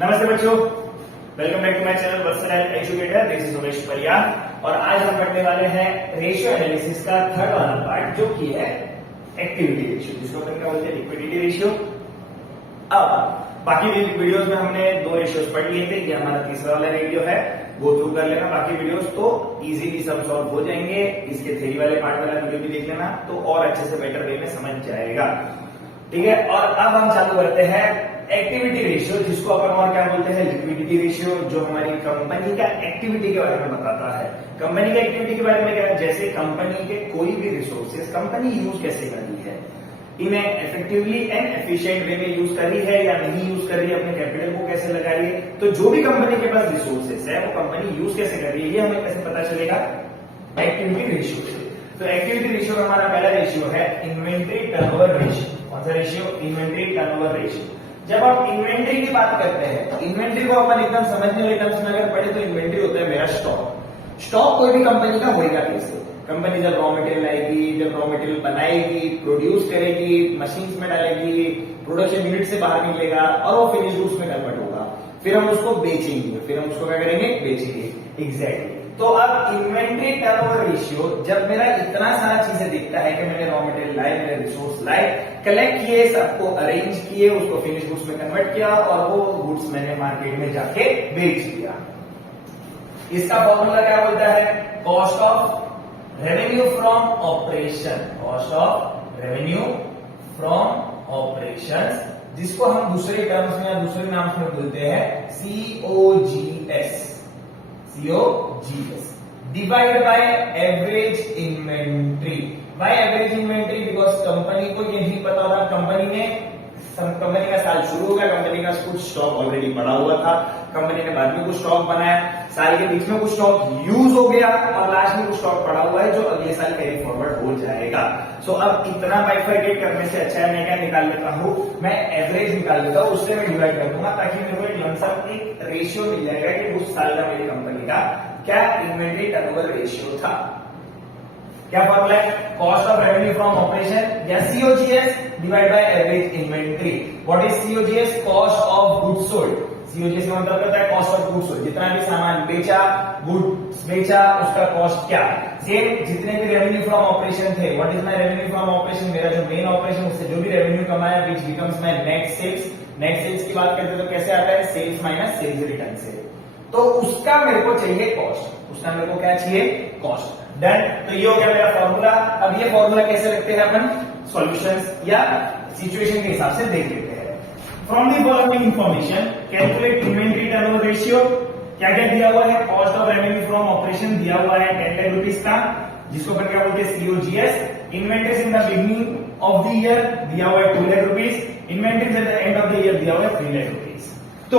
नमस्ते बच्चों, welcome back to my channel versatile educator. This is Umesh Pariyar और आज हम पढ़ने वाले हैं रेशियो एनालिसिस का थर्ड वाला पार्ट जो कि है एक्टिविटी रेशियो, जिसको अपन क्या बोलते हैं लिक्विडिटी रेशियो। अब बाकी वीडियोस में हमने दो रेशियोज पढ़ लिए थे, ये हमारा तीसरा वाला वीडियो है, गो थ्रू कर लेना बाकी वीडियोस तो इजीली सब सॉल्व हो जाएंगे। इसके थ्योरी वाले पार्ट वाला वीडियो भी देख लेना तो और अच्छे से बेटर वे में समझ जाएगा, ठीक है। और अब हम चालू करते हैं एक्टिविटी रेशियो, जिसको अपन और क्या बोलते हैं लिक्विडिटी रेशियो, जो हमारी कंपनी का एक्टिविटी के बारे में बताता है। कंपनी की एक्टिविटी के बारे में क्या है, जैसे कंपनी के कोई भी रिसोर्सेज कंपनी यूज कैसे कर रही है, इन्हें इफेक्टिवली एंड एफिशिएंट वे में यूज कर रही है या नहीं यूज कर रही है, अपने कैपिटल को कैसे लगा रही है। तो जो भी कंपनी के पास रिसोर्सेज है वो कंपनी यूज कैसे कर रही है, ये हमें कैसे पता चलेगा एक्टिविटी रेशियो से। तो एक्टिविटी रेशियो का हमारा पहला रेशियो है इन्वेंट्री टर्नओवर रेशियो। कौन सा रेशियो? Inventory turnover ratio. जब आप इन्वेंट्री की बात करते हैं, इन्वेंट्री को अपन एकदम समझने वाले टर्म्स में अगर पढ़े तो इन्वेंट्री होता है मेरा स्टॉक। स्टॉक कोई भी कंपनी का होएगा कैसे? कंपनी जब रॉ मटेरियल लाएगी, जब रॉ मटेरियल बनाएगी, प्रोड्यूस करेगी, मशीन्स में डालेगी, प्रोडक्शन यूनिट से बाहर निकलेगा और वो फिनिश गुड्स में कन्वर्ट होगा, फिर हम उसको बेचेंगे, फिर हम उसको क्या करेंगे? बेचेंगे। एग्जैक्टली। तो अब इन्वेंट्री टर्नओवर रेशियो जब मेरा इतना सारा चीजें दिखता है कि मैंने रॉ मटेरियल लाए, मेरे रिसोर्स लाए, कलेक्ट किए, सबको अरेंज किए, उसको फिनिश गुड्स में कन्वर्ट किया और वो गुड्स मैंने मार्केट में जाके बेच दिया। इसका फॉर्मूला क्या बोलता है? Cost of revenue from operation. Cost of revenue from operations, जिसको हम दूसरे टर्म्स में या दूसरे नाम से बोलते हैं COGS। COGS divide by average inventory. By average inventory because company को ये नहीं पता था, कंपनी का साल शुरू हो गया, कंपनी का कुछ स्टॉक ऑलरेडी पड़ा हुआ था, कंपनी ने बाद में कुछ स्टॉक बनाया, साल के बीच में कुछ स्टॉक यूज हो गया और लास्ट में कुछ स्टॉक पड़ा हुआ है जो अगले साल कैरी फॉरवर्ड हो जाएगा। सो अब इतना बाइफरकेट करने से अच्छा है मैं क्या निकाल लेता हूं, मैं एवरेज निकाल लेता हूं, उससे मैं डिवाइड कर दूंगा ताकि मेरे को एक लमसम एक रेशियो मिल जाएगा कि उस साल का मेरी कंपनी का क्या इन्वेंट्री टर्नओवर रेशियो था। क्या फॉर्मूला है? Cost of revenue from operation या COGS divide by average inventory. What is COGS? Cost of goods sold. COGS का मतलब होता है कॉस्ट ऑफ गुड्स सोल्ड, जितना भी सामान बेचा, गुड्स बेचा, उसका कॉस्ट क्या। सेम जितने भी रेवेन्यू फ्रॉम ऑपरेशन थे, what is my revenue from operation, मेरा जो मेन ऑपरेशन उससे जो भी रेवेन्यू कमाया which becomes my net sales. Net sales की बात करते तो कैसे आता है? सेल्स माइनस सेल्स रिटर्न से। तो उसका मेरे को चाहिए कॉस्ट, उसका मेरे को क्या चाहिए? कॉस्ट। डन। तो ये हो गया मेरा फॉर्मूला। अब ये फॉर्मूला कैसे रखते हैं अपन? सॉल्यूशंस या सिचुएशन के हिसाब से देख लेते हैं। From the following information calculate inventory turnover ratio. क्या क्या दिया हुआ है? Cost of revenue from operation दिया हुआ है 10 लाख रुपीज का, जिसको अपन क्या बोलते हैं COGS। Inventories in the beginning of the year दिया हुआ है 2 lakh rupees. Inventories at the end of the year दिया हुआ है 3 लाख रुपीज। तो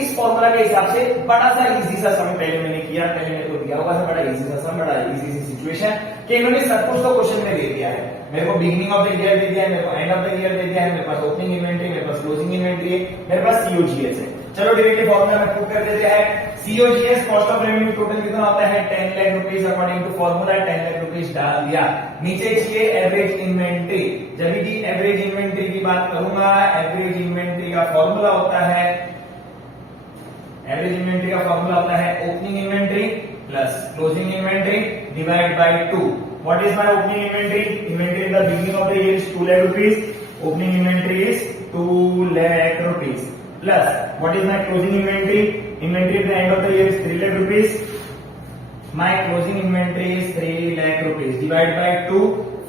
इस फॉर्मूला के हिसाब से बड़ा सा इजी सा सम पहले मैंने किया, पहले मेरे को दिया हुआ है बड़ा इजी सा सम, बड़ा इजी सी सिचुएशन कि इन्होंने सब कुछ तो क्वेश्चन में दे दिया है। मेरे को बिगिनिंग ऑफ द ईयर दे दिया है, मेरे को एंड ऑफ द ईयर दे दिया है, मेरे पास ओपनिंग इन्वेंट्री, मेरे पास क्लोजिंग इन्वेंट्री है, मेरे पास COGS है। चलो डायरेक्टली फॉर्मूला में पुट कर देते हैं। COGS cost of revenue total कितना होता है? 10 lakh rupees according to formula 10 lakh rupees डाल दिया। नीचे चाहिए एवरेज इन्वेंट्री। जब भी एवरेज इन्वेंट्री की बात करूंगा, एवरेज इन्वेंट्री का फॉर्मूला होता है, एवरेज इन्वेंट्री का फॉर्मूला होता है opening inventory plus closing inventory divide by 2। What is my opening inventory? Inventory in the beginning of the year is 2 lakh rupees. Opening inventory is 2 lakh rupees plus what is my closing inventory? Inventory at the end of the year is 3 lakh rupees. My closing inventory is 3 lakh rupees divide by 2।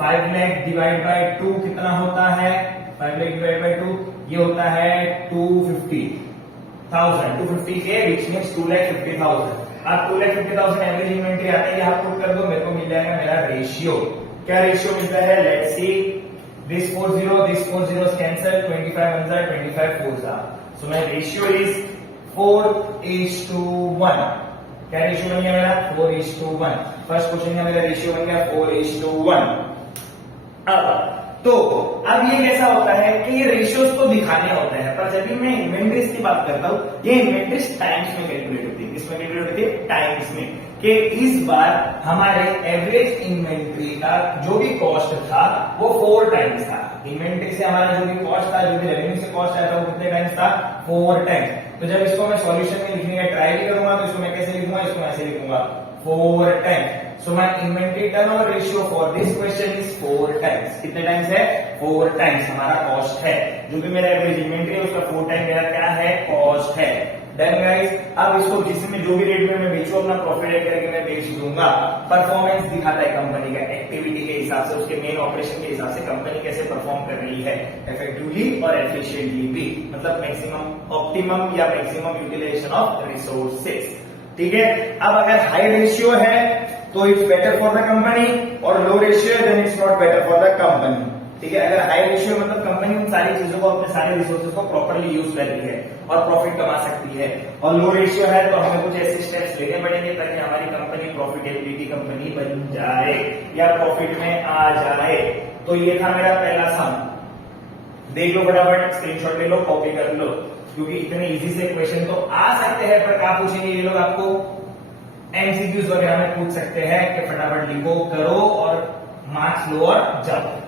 5 lakh divide by 2 कितना होता है? 5 lakh divide by 2 ये होता है 250,000 के which means 2,50,000। आप 2,50,000 average inventory आता है, यहाँ पुट कर दो, मेरे को मिल जाएगा मेरा रेशियो। क्या रेशियो मिलता है? Let's see, this 40 cancel, 25 1 25 4 so my ratio is 4:1। क्या रेशियो बन गया मेरा? 4:1। फर्स्ट क्वेश्चन का मेरा रेशियो बन गया 4:1। अब ये कैसा होता है कि ये रेशियोज तो दिखाने होते हैं, पर जब भी मैं इन्वेंट्रीज की बात करता हूं, ये इन्वेंट्रीज टाइम्स में कैलकुलेट होती है। किसमें कैलकुलेट होती है? टाइम्स में। कि इस बार हमारे एवरेज इन्वेंट्री का जो भी कॉस्ट था वो 4 टाइम्स था। इन्वेंट्री से हमारा जो भी कॉस्ट था, जो भी रेवेन्यू से कॉस्ट आया था वो कितने टाइम्स था? 4 टाइम्स। तो जब इसको मैं सॉल्यूशन में लिखने का ट्राई भी करूंगा तो इसको मैं कैसे लिखूंगा, इसको मैं ऐसे लिखूंगा 4 times. So my inventory turnover ratio for this question is 4 times. कितने टाइम्स है? 4 टाइम्स हमारा कॉस्ट है। जो भी मेरा एवरेज इन्वेंटरी है उसका 4 टाइम मेरा क्या है? कॉस्ट है। देन गाइस अब इसको जिसमें जो भी रेट में मैं बेचूं अपना प्रॉफिट ऐड करके मैं बेच दूंगा। परफॉर्मेंस दिखाता है कंपनी का एक्टिविटी के हिसाब से, उसके मेन ऑपरेशन के हिसाब से कंपनी कैसे परफॉर्म कर रही है, इफेक्टिवली और एफिशिएंटली भी, मतलब मैक्सिमम ऑप्टिमम या मैक्सिमम यूटिलाइजेशन ऑफ रिसोर्सेज। ठीक है। अब अगर हाई रेशियो है तो it's better for the company और लो रेशियो है then it's not better for the company. ठीक है। अगर हाई रेशियो मतलब कंपनी उन सारी चीजों को, अपने सारे रिसोर्सेज को प्रॉपर्ली यूज कर रही है और प्रॉफिट कमा सकती है, और लो रेशियो है तो हमें कुछ ऐसे स्टेप्स लेने पड़ेंगे ताकि हमारी कंपनी प्रॉफिटेबिलिटी कंपनी बन जाए या प्रॉफिट में आ जाए। तो ये था मेरा पहला सम। देख लो फटाफट, स्क्रीनशॉट ले लो, कॉपी कर लो, क्योंकि इतने इजी से क्वेश्चन तो आ सकते हैं पर क्या पूछेंगे ये लोग आपको, एमसीक्यूज वगैरह में पूछ सकते हैं कि फटाफट लिखो, करो और मार्क्स लो और जाओ।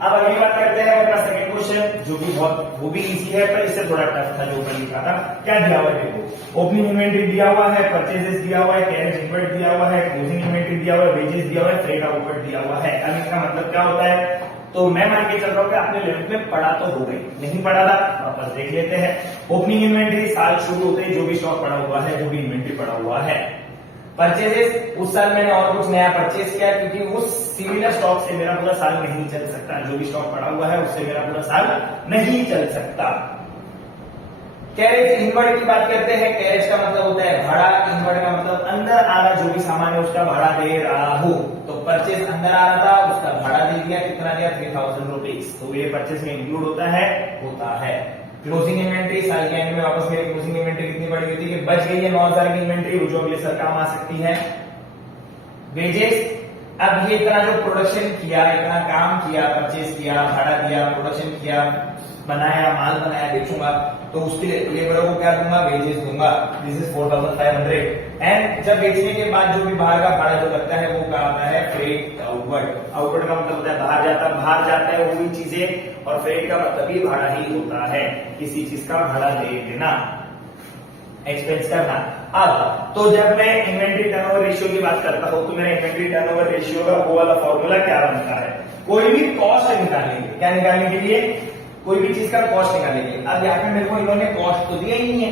अब अगली बात करते हैं अपना सेकंड क्वेश्चन, जो भी वो भी इजी है पर इससे थोड़ा टफ था जो ऊपर लिखा था। क्या दिया हुआ है देखो, ओपनिंग इन्वेंटरी दिया हुआ है, परचेजेस दिया हुआ है, कैरेज इनवर्ट दिया हुआ है, क्लोजिंग इन्वेंटरी दिया हुआ है, वेजेस दिया हुआ है, फ्रेट आउटवर्ट दिया हुआ है। अब इसका मतलब क्या होता है? तो मैं मान के चल रहा हूं कि आपने 11th में पढ़ा तो हो गई, नहीं पढ़ा था वापस देख लेते हैं। ओपनिंग इन्वेंटरी साल शुरू होते ही जो भी स्टॉक पड़ा हुआ है, जो भी इन्वेंटरी पड़ा हुआ है। परचेजेस उस साल मैंने और कुछ नया परचेज किया क्योंकि उस सिमिलर स्टॉक से मेरा पूरा साल नहीं चल सकता, जो भी स्टॉक पड़ा हुआ है उससे मेरा पूरा साल नहीं चल सकता। कैरेज इनवर्ट की बात करते हैं। कैरेज का मतलब होता है भाड़ा, इनवर्ट का मतलब अंदर आ रहा जो भी सामान है उसका भाड़ा दे रहा हूं। तो परचेज अंदर आ रहा था, उसका भाड़ा दे दिया, कितना दिया? 3000 रुपीज। तो ये परचेज में इंक्लूड होता है। क्लोजिंग इन्वेंट्री साल के एंड में वापस मेरी क्लोजिंग इन्वेंट्री कितनी पड़ी हुई थी कि बच गई है 9000 की इन्वेंट्री, जो अगले साल काम आ सकती है। वेजेस, अब ये इतना जो प्रोडक्शन किया, इतना काम किया, परचेज किया, भाड़ा दिया, प्रोडक्शन किया, बनाया, माल बनाया, बेचूंगा, तो उसके लेबरों को क्या दूंगा? वेजेस दूंगा। This is 4500। एंड जब बेचने के बाद जो भी बाहर का भाड़ा जो लगता है वो क्या आता है? Freight outward. आउटवर्ड का मतलब होता है बाहर जाता है वो भी चीजें, और फ्रेट का मतलब भी भाड़ा ही होता है, किसी चीज का भाड़ा दे देना, एक्सपेंस करना। अब तो जब मैं इन्वेंटरी टर्नओवर रेशियो की बात करता हूं तो मेरा इन्वेंटरी टर्नओवर रेशियो का वो वाला फॉर्मूला क्या बनता है? कोई भी कॉस्ट निकालेंगे, क्या निकालने के लिए? कोई भी चीज का कॉस्ट निकालेंगे। अब यहाँ पे मेरे को इन्होंने कॉस्ट तो दिया ही नहीं है,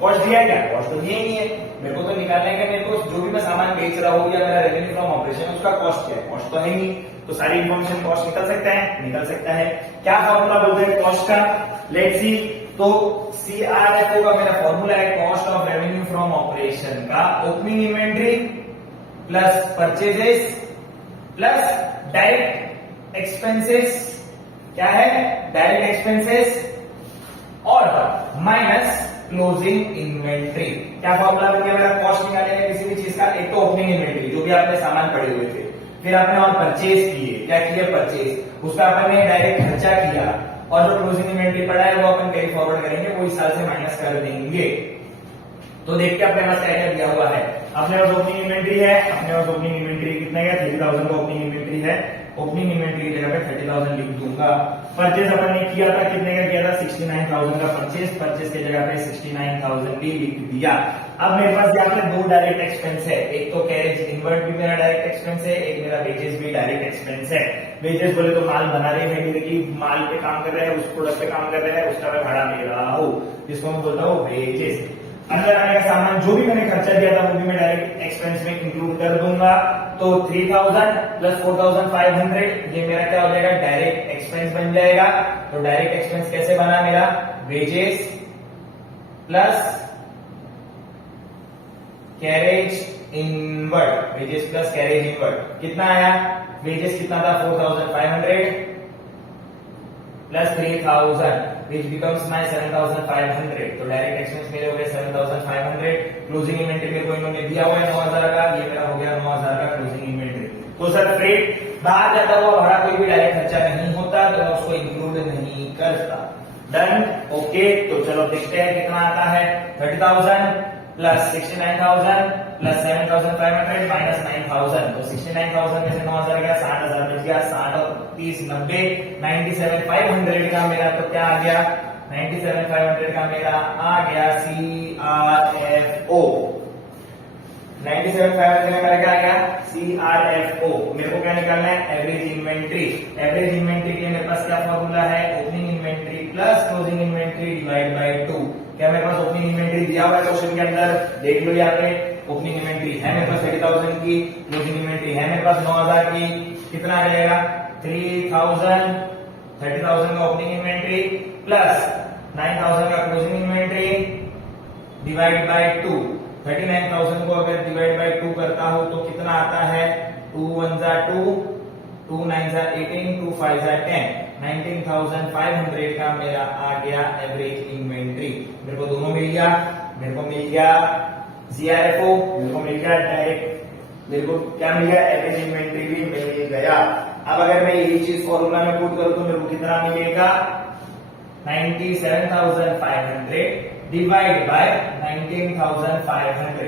कॉस्ट दिया क्या? कॉस्ट तो दिया ही नहीं है। मेरे को तो निकालना है कि मेरे को जो भी मैं सामान बेच रहा हूँ या मेरा रेवेन्यू फ्रॉम ऑपरेशन उसका कॉस्ट क्या है? कॉस्ट तो है नहीं, तो सारी इन्फॉर्मेशन कॉस्ट निकल सकता है। क्या फॉर्मूला बोलते हैं कॉस्ट का? Let's see. तो CRFO का मेरा फॉर्मूला है cost of revenue from operation का opening inventory plus purchases plus direct expenses, क्या है? डायरेक्ट एक्सपेंसेस और माइनस क्लोजिंग इन्वेंट्री। क्या फॉर्मूला बन गया मेरा? कॉस्ट निकालेंगे किसी भी चीज का, एक तो ओपनिंग इन्वेंट्री जो भी आपने सामान पड़े हुए थे, फिर आपने और परचेज किए, क्या किया? परचेज, उसका अपन ने डायरेक्ट खर्चा किया, और जो क्लोजिंग इन्वेंट्री पड़ा है वो अपन कैरी फॉरवर्ड करेंगे, वो इस साल से माइनस कर देंगे। तो देखते हैं अपने पास क्या क्या दिया हुआ है। अपने पास ओपनिंग इन्वेंट्री है, अपने पास ओपनिंग इन्वेंट्री कितने का? 3000 का ओपनिंग इन्वेंट्री है। ओपनिंग इन्वेंट्री की जगह पे 30000 लिख दूंगा। परचेज अपन ने किया था, कितने का किया था? 69000 का परचेज, परचेज की जगह पे 69000 भी लिख दिया। अब मेरे पास यहाँ पे दो डायरेक्ट एक्सपेंस है, एक तो कैरेज इनवर्ट भी मेरा डायरेक्ट एक्सपेंस है, एक मेरा वेजेस भी डायरेक्ट एक्सपेंस है। वेजेस बोले तो माल बना रहे हैं, मेरे की माल पे काम कर रहे हैं, उस प्रोडक्ट पे काम कर रहे हैं, उसका मैं भाड़ा ले रहा हूँ, जिसको मैं बोलता हूँ वेजेस। अंदर आने का सामान जो भी मैंने खर्चा दिया था वो भी मैं डायरेक्ट एक्सपेंस में इंक्लूड कर दूंगा। तो 3000 प्लस 4500 ये मेरा क्या हो जाएगा? डायरेक्ट एक्सपेंस बन जाएगा। तो डायरेक्ट एक्सपेंस कैसे बना मेरा? Wages plus carriage inward, wages plus carriage inward कितना आया? वेजेस कितना था? 4500 प्लस 3000 which becomes my 7500। तो डायरेक्ट एक्सपेंस मेरे हो गए 7500। क्लोजिंग इन्वेंटरी मेरे को इन्होंने दिया हुआ है 9000 का, ये मेरा हो गया 9000 का क्लोजिंग इन्वेंटरी। तो सर फ्रेट बाहर जाता हुआ भाड़ा कोई भी डायरेक्ट खर्चा नहीं होता, तो मैं उसको इंक्लूड नहीं करता। Done, okay. तो चलो देखते हैं कितना आता है। 30000 प्लस 69000 प्लस 7500 माइनस 9000। तो 69000 में से 9000 गया, 60000 बच गया। 60 और 30 90 97500 का मेरा तो क्या आ गया? 97,500 का मेरा आ गया CRFO। 97,500 का क्या आ गया CRFO। मेरे को क्या निकालना है एवरेज इन्वेंट्री। एवरेज इन्वेंट्री के मेरे पास क्या फॉर्मूला है opening inventory plus closing inventory divide by 2। क्या मेरे पास ओपनिंग इन्वेंट्री दिया हुआ है क्वेश्चन के अंदर, देख लो यहाँ पे ओपनिंग इन्वेंट्री है मेरे पास 30,000 की, क्लोजिंग इन्वेंट्री है मेरे पास 9,000 की, कितना आ जाएगा 30,000 का ओपनिंग इन्वेंट्री प्लस 9,000 का क्लोजिंग इन्वेंट्री डिवाइड बाय 2। 39,000 को अगर डिवाइड बाय 2 करता हूं तो कितना आता है 2 1 जा 2, 2 9 जा 18, 2 5 जा 10। 19,500 का मेरा आ गया एवरेज इन्वेंट्री। मेरे को दोनों मिल गया, मेरे को मिल गया CRFO, मेरे को मिल गया डायरेक्ट, मेरे को क्या मिल गया एवरेज इन्वेंट्री भी मिल गया। अब अगर मैं यही चीज फॉर्मूला में पुट करूं तो मेरे को कितना मिलेगा 97,500 डिवाइड बाय 19,500।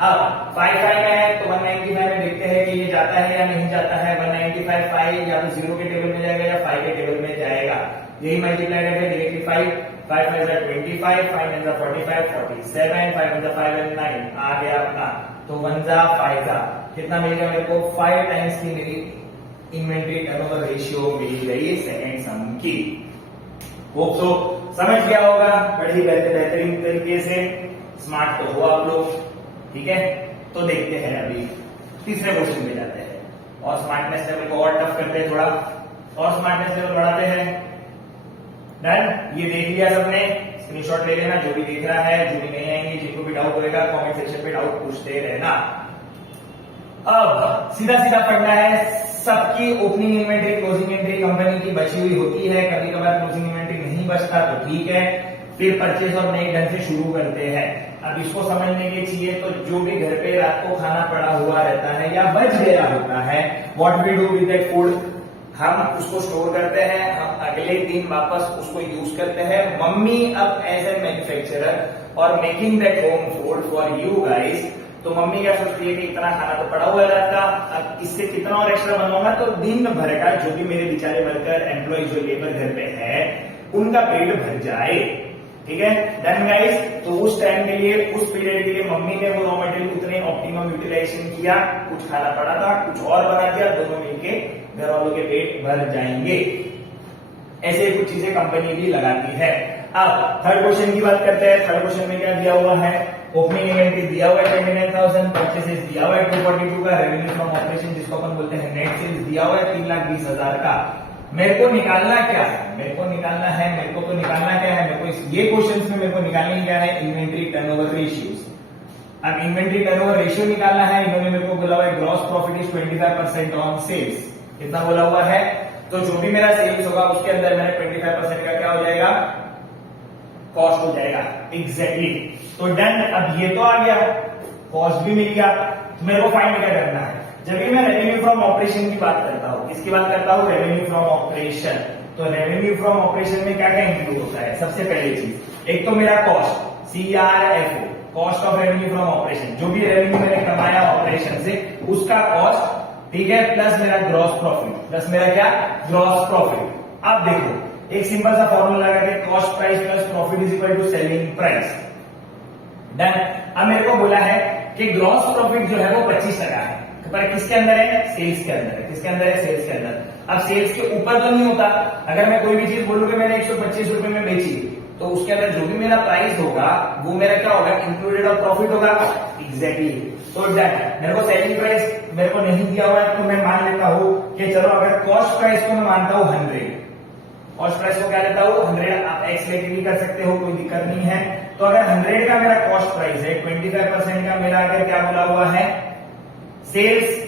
अब 5 में है तो 195 में देखते हैं कि ये जाता है या नहीं जाता है। 195 5 या तो 0 के टेबल में जाएगा या 5 के टेबल में जाएगा। यही मल्टीप्लाई करके डायरेक्टली 5 5 5 जा 25, 5 9 जा 45, 47, 5 1 जा 5 and 9 आ गया अपना। तो 1 जा 5 जा कितना मिल गया मेरे को 5 टाइम्स की मेरी इन्वेंट्री टर्नओवर रेशियो मिल गई सेकंड सम की। होप सो समझ गया होगा बड़ी बेहतरीन तरीके से, स्मार्ट तो हो आप लोग, ठीक है। तो देखते हैं अभी तीसरे क्वेश्चन पे जाते हैं और स्मार्टनेस लेवल को और टफ करते हैं, थोड़ा और स्मार्टनेस लेवल बढ़ाते हैं। डन, ये देख लिया सबने, स्क्रीनशॉट ले लेना जो भी देख रहा है, जो भी नहीं आएंगे, जिनको भी डाउट होगा कमेंट सेक्शन पे डाउट पूछते रहना। अब सीधा सीधा पढ़ना है, सबकी opening inventory closing inventory company की बची हुई होती है, कभी कभार क्लोजिंग इन्वेंट्री नहीं बचता तो ठीक है, फिर परचेज और नए ढंग से शुरू करते हैं। अब इसको समझने के चाहिए तो जो भी घर पे रात को खाना पड़ा हुआ रहता है या बच गया होता है, what we do with that food, हम उसको स्टोर करते हैं, हम अगले दिन वापस उसको यूज करते हैं। मम्मी अब एज ए मैन्युफैक्चरर और making that home food for you guys, तो मम्मी क्या सोचती है कि इतना खाना तो पड़ा हुआ है रात का, अब इससे कितना और एक्स्ट्रा बनवाऊंगा तो दिन भर का जो भी मेरे बेचारे वर्कर एम्प्लॉय जो लेबर घर पे है उनका पेट भर जाए, ठीक है। डन गाइस, तो उस टाइम के लिए उस पीरियड के लिए मम्मी ने वो रॉ मटेरियल उतने ऑप्टिमम यूटिलाइजेशन किया, कुछ खाना पड़ा था कुछ और बना दिया, दोनों मिलके घर वालों के पेट भर जाएंगे। ऐसे कुछ चीजें कंपनी भी लगाती है। अब थर्ड क्वेश्चन की बात करते हैं। थर्ड क्वेश्चन में क्या दिया हुआ है, ओपनिंग इन्वेंट्री दिया हुआ है 29,000, परचेसेस दिया हुआ है 242 का, रेवेन्यू फ्रॉम ऑपरेशन जिसको अपन बोलते हैं नेट सेल्स दिया हुआ है 3,20,000 का। मेरे को निकालना क्या है, मेरे को तो निकालना क्या है, मेरे को ये क्वेश्चन में मेरे को निकालना क्या है इन्वेंट्री टर्नओवर रेशियोज। अब इन्वेंट्री टर्नओवर रेशियो निकालना है, इन्होंने मेरे को बोला हुआ है gross profit is 25% on sales, कितना बोला हुआ है, तो जो भी मेरा सेल्स होगा उसके अंदर मेरा 25% का क्या हो जाएगा कॉस्ट हो जाएगा। एग्जैक्टली, तो डन। अब ये तो आ गया, कॉस्ट भी मिल गया, तो मेरे को फाइंड क्या करना है। जब भी मैं रेवेन्यू फ्रॉम ऑपरेशन की बात करता हूँ, किसकी बात करता हूँ, रेवेन्यू फ्रॉम ऑपरेशन, तो रेवेन्यू फ्रॉम ऑपरेशन में क्या क्या इंक्लूड होता है। सबसे पहली चीज एक तो मेरा cost CRFO, cost of revenue from operation, जो भी रेवेन्यू मैंने कमाया ऑपरेशन से उसका कॉस्ट, ठीक है, प्लस मेरा ग्रॉस प्रॉफिट, प्लस मेरा क्या ग्रॉस प्रॉफिट। अब देखो एक सिंपल सा फॉर्मूला लगा के cost price plus profit is equal to selling price. Done. अब मेरे को बोला है कि ग्रॉस प्रॉफिट जो है वो 25% है, पर किसके अंदर है, सेल्स के अंदर है। किसके अंदर है, सेल्स के अंदर। अब सेल्स के ऊपर तो नहीं होता, अगर मैं कोई भी चीज बोलूं कि मैंने 125 रुपए में बेची तो उसके अंदर जो भी मेरा प्राइस होगा वो मेरा क्या होगा, इंक्लूडेड और प्रॉफिट होगा। एग्जैक्टली, तो दैट मेरे को सेलिंग प्राइस मेरे को नहीं दिया हुआ है तो मैं मान लेता हूं कि चलो अगर कॉस्ट प्राइस को मैं मानता हूं 100, कॉस्ट प्राइस को क्या लेता हूं 100, आप एक्स लेके भी कर सकते हो, कोई दिक्कत नहीं है। तो अगर 100 का मेरा कॉस्ट प्राइस है, 25% का मेरा अगर क्या बोला हुआ है सेल्स,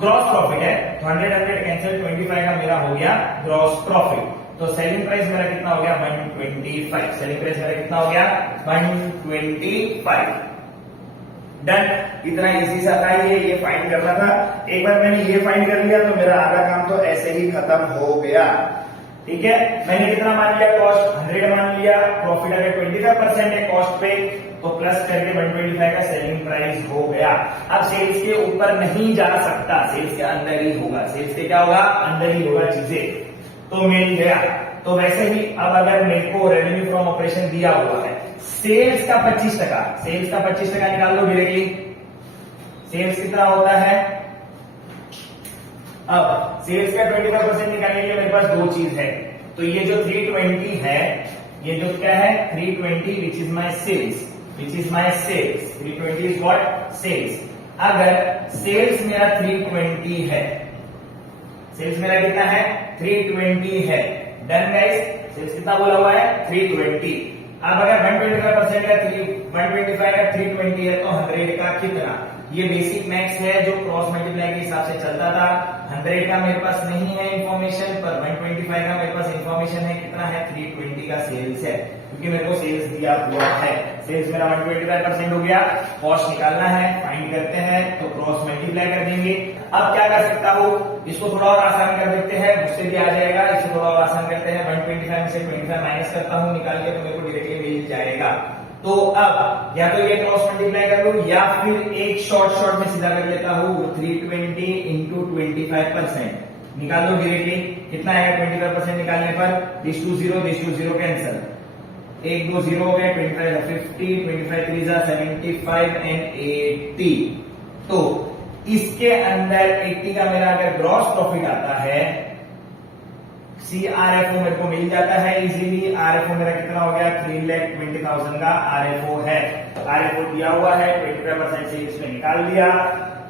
ग्रॉस प्रॉफिट है, तो 100 कैंसिल, 25 का मेरा हो गया ग्रॉस प्रॉफिट। तो सेलिंग प्राइस मेरा कितना हो गया 125, सेलिंग प्राइस मेरा कितना हो गया 125। डन। इतना इजी सा था ये फाइंड करना था। एक बार मैंने ये फाइंड कर लिया तो मेरा आधा काम तो ऐसे ही खत्म हो गया, ठीक है। मैंने कितना मान लिया, कॉस्ट 100 मान लिया, प्रॉफिट अगर 25% है कॉस्ट पे तो प्लस करके 125 का सेलिंग प्राइस हो गया। अब सेल्स के ऊपर नहीं जा सकता, सेल्स के अंदर ही होगा, सेल्स के क्या होगा अंदर ही होगा चीजें। तो मिल गया। तो वैसे ही अब अगर मेरे को रेवेन्यू फ्रॉम ऑपरेशन दिया हुआ है, सेल्स का 25%, सेल्स का 25% निकाल लो डायरेक्टली। सेल्स कितना होता है? अब सेल्स का 25% निकालने के लिए मेरे पास दो चीज है। तो ये जो 320 है, ये जो क्या है 320 which is my sales, which is my sales, 320 is what? Sales. अगर सेल्स मेरा 320 है, सेल्स मेरा कितना है? 320 है। डन गाइस, सेल्स कितना बोला हुआ है? 320। अब अगर 125% का 125 का 320 है तो 100 का कितना? ये बेसिक मैक्स है जो क्रॉस मल्टीप्लाई के हिसाब से चलता था। 100 का मेरे पास नहीं है इंफॉर्मेशन, पर 125 का मेरे पास इंफॉर्मेशन है। कितना है? 320 का सेल्स है, क्योंकि मेरे को सेल्स दिया हुआ है। सेल्स मेरा 125% हो गया। कॉस्ट निकालना है, फाइंड करते हैं, तो क्रॉस मल्टीप्लाई कर देंगे। अब क्या कर सकता हूं, इसको थोड़ा और आसान कर देते हैं, उससे भी आ जाएगा। इसको थोड़ा और आसान करते हैं, 125 में से 25 माइनस करता हूं, निकाल के तो मेरे को डायरेक्टली मिल जाएगा। तो अब या तो ये क्रॉस मल्टीप्लाई कर लूं या फिर एक शॉर्ट में सीधा कर लेता हूं। 320 इंटू 25% निकाल लो डायरेक्टली। कितना आएगा 25% निकालने पर? दिस टू जीरो कैंसल, 1 2 0 हो गए, 25 50, 25 3 75 एंड 80। तो इसके अंदर 80 का मेरा अगर ग्रॉस प्रॉफिट आता है, CRFO मेरे को मिल जाता है इजीली। RFO मेरा कितना हो गया? 3,20,000 का RFO है। RFO दिया हुआ है, 25% से इसमें निकाल दिया।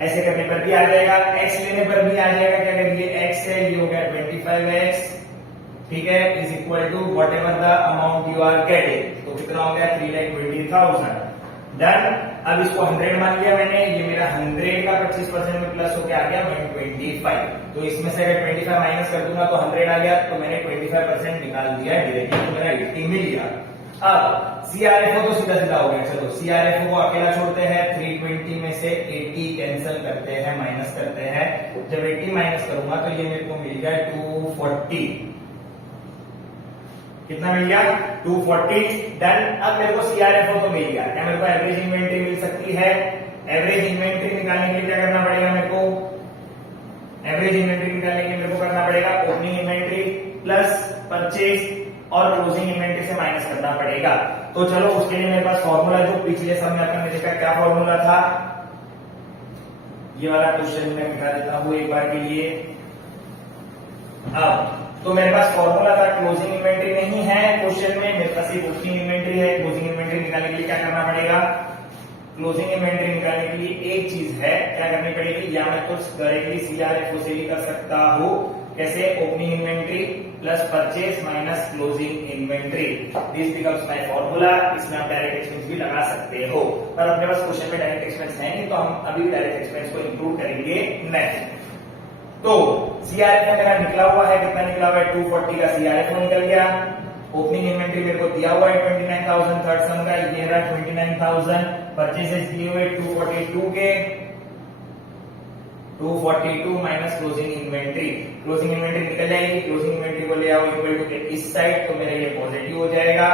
ऐसे करने पर भी आ जाएगा, X लेने पर भी आ जाएगा। क्या करिए? X है, ये हो गया 25X, ठीक है, is equal to whatever the amount you are getting. तो कितना हो गया? 3,20,000। डन। अब इसको 100 मान लिया मैंने, ये मेरा 100 का 25% में प्लस होकर आ गया 125। तो इसमें से अगर 25 माइनस कर दूंगा तो 100 आ गया, तो मैंने 25% निकाल दिया डायरेक्टली, तो मेरा 80 मिल गया। अब CRFO तो सीधा सीधा हो गया। चलो CRFO को अकेला छोड़ते हैं, 320 में से 80 कैंसिल करते हैं, माइनस करते हैं। जब 80 माइनस करूंगा तो ये मेरे को मिल गया 240। कितना मिल गया? 240। डन। अब मेरे को CRFO तो मिल गया। क्या मेरे को एवरेज इन्वेंट्री मिल सकती है? एवरेज इन्वेंट्री निकालने के लिए क्या करना पड़ेगा मेरे को? एवरेज इन्वेंट्री निकालने के लिए मेरे को करना पड़ेगा ओपनिंग इन्वेंट्री प्लस परचेज और क्लोजिंग इन्वेंट्री से माइनस करना पड़ेगा। तो चलो उसके लिए मेरे पास फॉर्मूला जो पिछले सब में अपन ने देखा, क्या फॉर्मूला था? ये वाला क्वेश्चन में मिटा देता हूं एक बार के लिए। अब तो मेरे पास फॉर्मूला था, क्लोजिंग इन्वेंट्री नहीं है क्वेश्चन में, मेरे पास एक ओपनिंग इन्वेंट्री है। क्लोजिंग इन्वेंट्री निकालने के लिए क्या करना पड़ेगा? क्लोजिंग इन्वेंट्री निकालने के लिए एक चीज है, क्या करनी पड़ेगी? या मैं कुछ डायरेक्टली CRFO से ही कर सकता हूं। कैसे? Opening inventory plus purchase minus closing inventory, this becomes my formula. इसमें आप डायरेक्ट एक्सपेंस भी लगा सकते हो, पर अपने पास क्वेश्चन में डायरेक्ट एक्सपेंस है नहीं, तो हम अभी डायरेक्ट एक्सपेंस को इंक्लूड करेंगे नहीं। तो CRFO मेरा निकला हुआ है, कितना निकला हुआ है? 240 का CRFO निकल गया। ओपनिंग इन्वेंट्री मेरे को दिया हुआ है 29,000, थर्ड सम का ये रहा 29,000। परचेजेस दिए हुए 242 के, 242 minus closing inventory. Closing inventory निकल जाएगी, क्लोजिंग इन्वेंट्री को ले आओ इक्वल टू के इस साइड, तो मेरा ये पॉजिटिव हो जाएगा,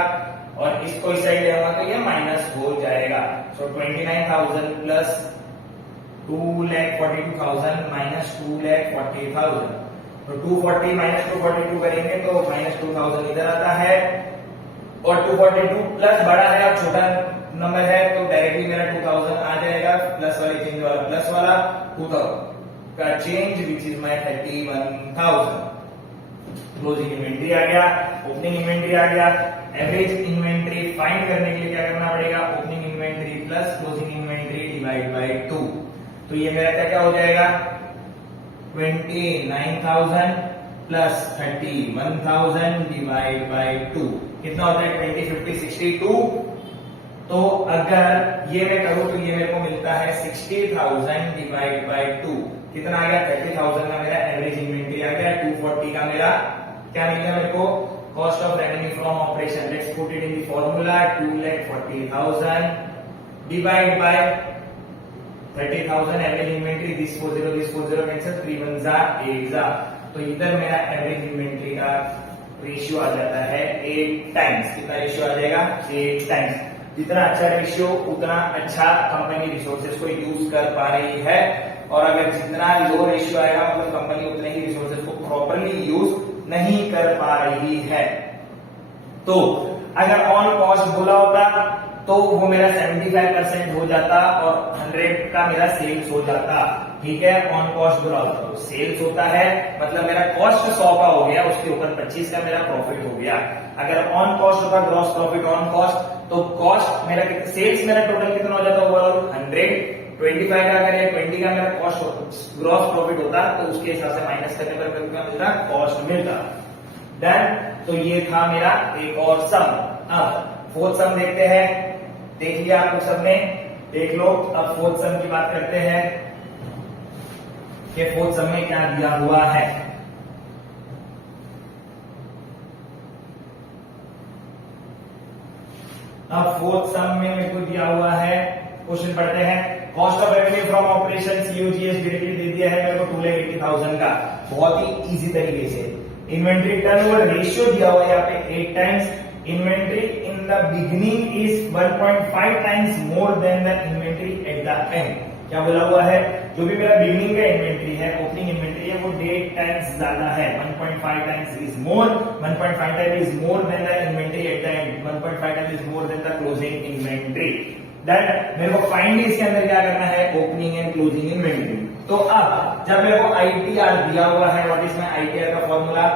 और इसको इस साइड ले आऊंगा तो ये माइनस हो जाएगा। सो 29,000 प्लस 2,42,000 माइनस 2,40,000। तो 240 माइनस 242 करेंगे तो माइनस 2,000 इधर आता है, और 242 प्लस बड़ा है और छोटा नंबर है, तो डायरेक्टली मेरा 2,000 आ जाएगा। प्लस वाले चेंज वाला प्लस वाला 2,000 का change which is my 31,000। Closing inventory आ गया, ओपनिंग इन्वेंट्री आ गया। एवरेज इन्वेंट्री फाइंड करने के लिए क्या करना पड़ेगा? Opening inventory plus closing inventory divide by 2। तो ये मेरा क्या क्या हो जाएगा? 29,000 प्लस 31,000 डिवाइड बाई 2 कितना होता है? 20 50 62। तो अगर ये मैं करूं तो ये मेरे को मिलता है 60,000 डिवाइड बाई 2। कितना आ गया? 30,000 का मेरा एवरेज इन्वेंट्री आ गया। 240 का मेरा क्या मिल गया मेरे को? Cost of revenue from operation. Let's put it in the formula, 2,40,000 divide by 30,000 average inventory. This 40 cancel, 3 1 जा 8 जा। तो इधर मेरा एवरेज इन्वेंट्री का रेशियो आ जाता है 8 टाइम्स। कितना रेशियो आ जाएगा? 8 टाइम्स। जितना अच्छा रेशियो उतना अच्छा कंपनी रिसोर्सेज को यूज कर पा रही है, और अगर जितना लो रेशियो आएगा मतलब कंपनी उतने ही रिसोर्सेज को प्रॉपरली यूज नहीं कर पा रही है। तो अगर ऑन कॉस्ट बोला होता तो वो मेरा 75% हो जाता और 100 का मेरा सेल्स हो जाता। ठीक है, ऑन कॉस्ट बोला होता तो सेल्स होता है, मतलब मेरा कॉस्ट 100 का हो गया, उसके ऊपर 25 का मेरा प्रॉफिट हो गया। अगर ऑन कॉस्ट होता ग्रॉस प्रॉफिट ऑन कॉस्ट, तो कॉस्ट मेरा सेल्स मेरा टोटल कितना हो जाता ओवरऑल 100, 25 का अगर 20 का मेरा कॉस्ट ग्रॉस प्रॉफिट होता तो उसके हिसाब से माइनस करने पर कितना मिलता, कॉस्ट मिलता। डन। तो ये था मेरा एक और सम। अब फोर्थ सम देखते हैं। देख लिया आप लोग सबने, देख लो। अब फोर्थ सम की बात करते हैं कि फोर्थ सम में क्या दिया हुआ है। अब फोर्थ सम में मेरे को दिया हुआ है, क्वेश्चन पढ़ते हैं। Cost of revenue from operation COGS directly दे दिया है मेरे को 2,80,000 का, बहुत ही इजी तरीके से। इन्वेंट्री टर्नओवर रेशियो दिया हुआ है यहाँ पे 8 times. Inventory in the beginning is 1.5 times more than the inventory at the end. क्या बोला हुआ है, जो भी मेरा बिगिनिंग का इन्वेंट्री है, ओपनिंग इन्वेंट्री है, वो 8 टाइम्स ज्यादा है। 1.5 times is more, 1.5 times is more than the inventory at the end, 1.5 times is more than the closing inventory. That मेरे को फाइंड इसके अंदर क्या करना है, ओपनिंग एंड क्लोजिंग इन्वेंट्री। तो अब जब मेरे को आईटीआर दिया हुआ है, व्हाट इज माय आईटीआर का फॉर्मूला,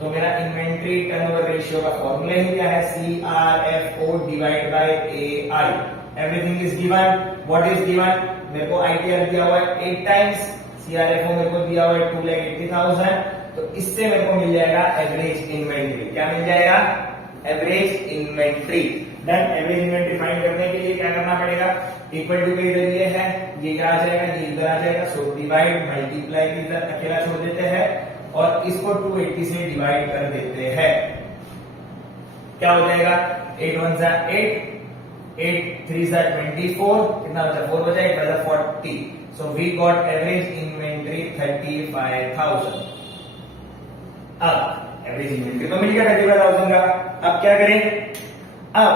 तो मेरा इन्वेंट्री टर्नओवर रेशियो का फॉर्मूला ही क्या है, CRFO divide by AI। Everything is given. What is given, मेरे को आईटीआर दिया हुआ है 8 टाइम्स, CRFO मेरे को दिया हुआ है 2,80,000। तो इससे मेरे को मिल जाएगा एवरेज इन्वेंट्री। क्या मिल जाएगा, average inventory. Then average inventory find करने के लिए क्या करना पड़ेगा, इक्वल टू इधर ये है, ये आ जाएगा, ये इधर आ जाएगा। सो डिवाइड मल्टीप्लाई इधर अकेला छोड़ देते हैं और इसको 280 से डिवाइड कर देते हैं। क्या हो जाएगा, 8 1 जा 8, 8 3 जा 24, कितना बचा 4 बचा, 8 बचा 40। So we got average inventory 35,000। अब एवरेज इन्वेंट्री तो मिल गया 35,000 का। अब क्या करें, अब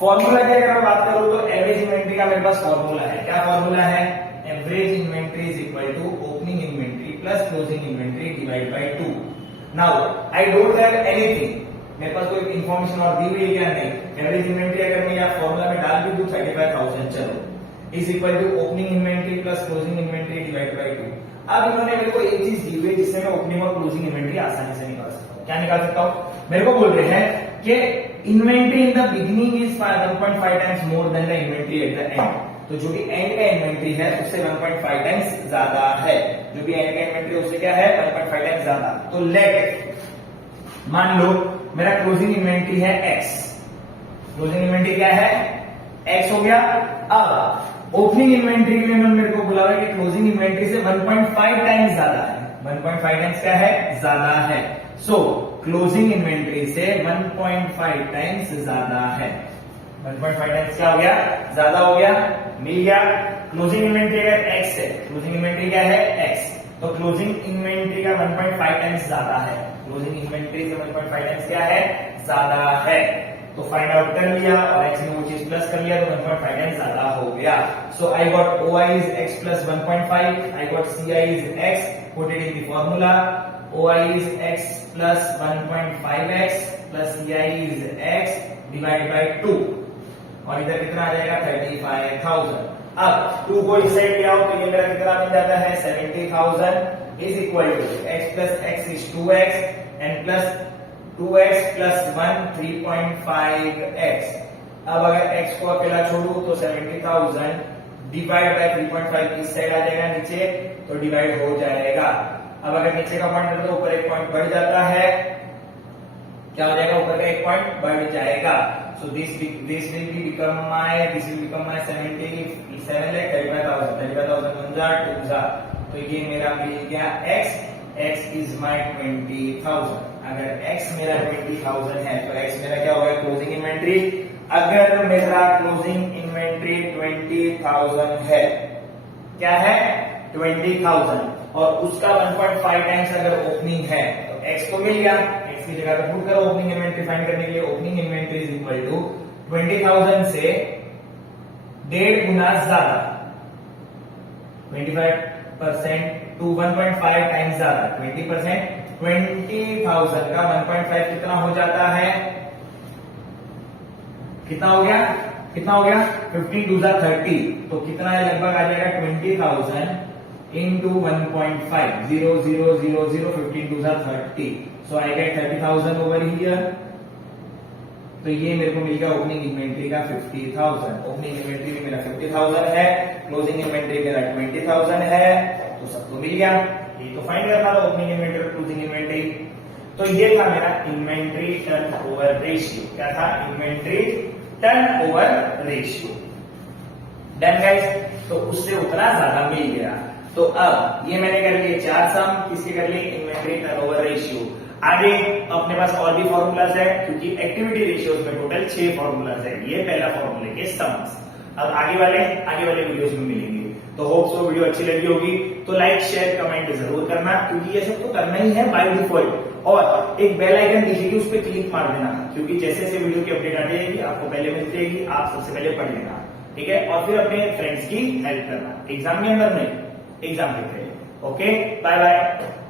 फॉर्मूला की अगर मैं बात करूं तो एवरेज इन्वेंट्री का मेरे पास फॉर्मूला है। क्या फॉर्मूला है, average inventory is equal to opening inventory plus closing inventory divide by 2। Now I don't have anything, मेरे पास कोई इंफॉर्मेशन और दी हुई है क्या, नहीं। एवरेज इन्वेंट्री अगर मैं यहाँ फॉर्मूला में डाल भी दूं 35,000, चलो, is equal to opening inventory plus closing inventory divide by 2। अब इन्होंने मेरे को एक चीज दी हुई है जिससे मैं ओपनिंग और क्लोजिंग इन्वेंट्री आसानी से निकाल सकता हूँ। क्या निकाल सकता हूँ, मेरे को बोल रहे हैं कि inventory in the beginning is 1.5 times more than the inventory at the end. तो जो भी एंड का इन्वेंट्री है उससे 1.5 टाइम्स ज्यादा है, जो भी एंड का इन्वेंट्री उससे क्या है 1.5 टाइम्स ज्यादा। तो लेट मान लो मेरा क्लोजिंग इन्वेंट्री है x, क्लोजिंग इन्वेंट्री क्या है x हो गया। अब ओपनिंग इन्वेंट्री के लिए मेरे को बोला है कि क्लोजिंग इन्वेंट्री से 1.5 टाइम्स ज्यादा है, 1.5 टाइम्स क्या है, ज्यादा है। सो क्लोजिंग इन्वेंट्री से 1.5 टाइम्स ज्यादा है। 1.5 टाइम्स क्या हो गया, ज्यादा हो गया, मिल गया। क्लोजिंग इन्वेंट्री अगर x है, क्लोजिंग इन्वेंट्री क्या है x, तो क्लोजिंग इन्वेंट्री का 1.5 टाइम्स ज्यादा है, क्लोजिंग इन्वेंट्री से 1.5 टाइम्स क्या है, ज्यादा है। तो फाइंड आउट कर लिया और x में वो चीज प्लस कर लिया तो 1.5 टाइम्स ज्यादा हो गया। So I got OI is x plus 1.5, I got CI is x, put it in the formula. OI is x plus 1.5x plus CI is x divided by 2 और इधर कितना आ जाएगा 35,000। अब 2 को इस साइड ले आओ तो ये मेरा कितना मिल जाता है 70,000 is equal to x plus x is 2x and plus 2x plus 1 3.5x। अब अगर x को अकेला छोड़ू तो 70,000 डिवाइड बाय 3.5 इस साइड आ जाएगा नीचे, तो डिवाइड हो जाएगा। अब अगर नीचे का पॉइंट तो ऊपर एक पॉइंट बढ़ जाता है, क्या हो जाएगा, ऊपर का एक पॉइंट बढ़ जाएगा। So this will become my 77 lakh 35,000 1 जा 2 जा, तो ये मेरा मिल गया x इज माय 20,000। अगर x मेरा 20,000 है तो x मेरा क्या होगा, क्लोजिंग इन्वेंट्री। अगर मेरा क्लोजिंग इन्वेंट्री 20,000 है, क्या है 20,000, और उसका 1.5 टाइम्स अगर ओपनिंग है तो x को मिल गया, x की जगह पे पुट करो ओपनिंग इन्वेंट्री फाइंड करने के लिए। Opening inventory is equal to 20,000 से 1.5 गुना ज्यादा, 25% टू 1.5 टाइम्स ज्यादा 20%, 20,000 का 1.5 कितना हो जाता है, कितना हो गया, कितना हो गया 15 2 30, तो कितना है लगभग आ जाएगा 20,000 into 1.5, 0 0 0 0 15 2 30, so I get 30,000 over here. तो ये मेरे को मिल गया ओपनिंग इन्वेंट्री का 50,000, ओपनिंग इन्वेंट्री में मेरा 50,000 है, क्लोजिंग इन्वेंट्री मेरा 20,000 है, तो सबको मिल गया। ये तो फाइंड करना था ओपनिंग इन्वेंट्री और क्लोजिंग इन्वेंट्री। तो ये था मेरा इन्वेंट्री टर्न ओवर रेशियो, क्या था, inventory turn over ratio. Done guys, तो उससे उतना ज्यादा मिल गया। तो अब ये मैंने कर लिए 4 सम, किसके कर लिए, इन्वेंट्री टर्न ओवर रेशियो। आगे अपने पास और भी फॉर्मूलाज है, क्योंकि एक्टिविटी रेशियोज में टोटल 6 फॉर्मूलाज है, ये पहला फॉर्मूले के सम्स। अब आगे वाले वीडियोस में मिलेंगे। तो होप सो वीडियो अच्छी लगी होगी, तो लाइक शेयर कमेंट जरूर करना, क्योंकि ये सब तो करना ही है बाय डिफॉल्ट। और एक बेल आइकन दिखेगी, उस पर क्लिक मार देना, क्योंकि जैसे जैसे वीडियो की अपडेट आती रहेगी आपको पहले मिलती रहेगी, आप सबसे पहले पढ़ लेना, ठीक है। और फिर अपने फ्रेंड्स की हेल्प करना, एग्जाम के अंदर नहीं, एग्जाम के पहले। Okay, bye bye.